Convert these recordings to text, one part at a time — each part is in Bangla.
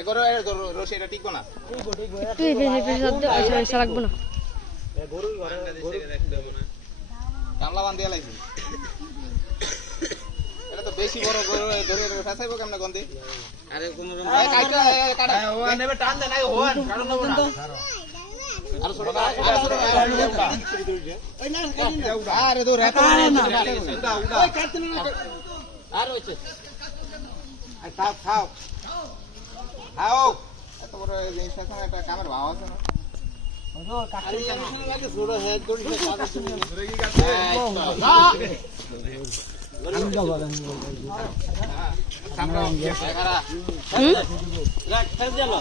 এগোরো রশি এটা টিকবো না একটু শব্দ আশা লাগবো না কামলা বান্ধ দিয়ে লাগবে এটা তো বেশি বড় গরু ধরে ফেসাইবো কেমনে গন্দি আরে কোন কাটা ও নেবে টান দে নাই হোন কারণ না আর ছোট ওই না আরে দূর এত উড়া ওই কাটতে না আর হইছে আই খাও খাও খাও এত বড় জিনিস আছে একটা কামের ভাব আছে না ওজো কাটতে লাগে ছোট হেড করে কাটতে ধরে কি কাটছে আমি যাব সামনে এগারা রাখ ফেল দিলো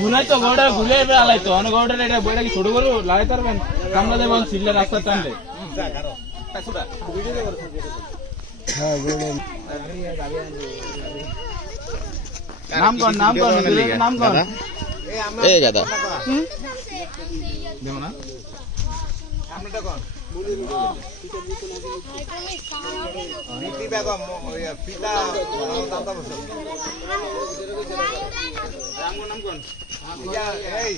গুলাই তো গড়া গুলে এবে আলাই তো অন গড়া এটা বইটা কি ছোট করব লাগাই পারবেন কামলা দেবন সিল্লা রাস্তা টানলে যা করো সুদা ভিডিও দে করো হ্যাঁ গোলে নাম কোন নাম কোন এই গাদা দেব না সামনেটা কোন নীতি বেগম পিতা দাদা বসে নাম কোন এই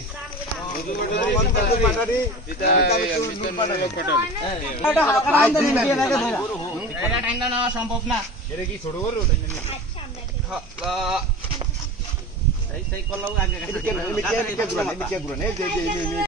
পিতা এটা ঠান্ডা নেওয়া সম্ভব না এটা কি ছোট করো এই করলাম আগে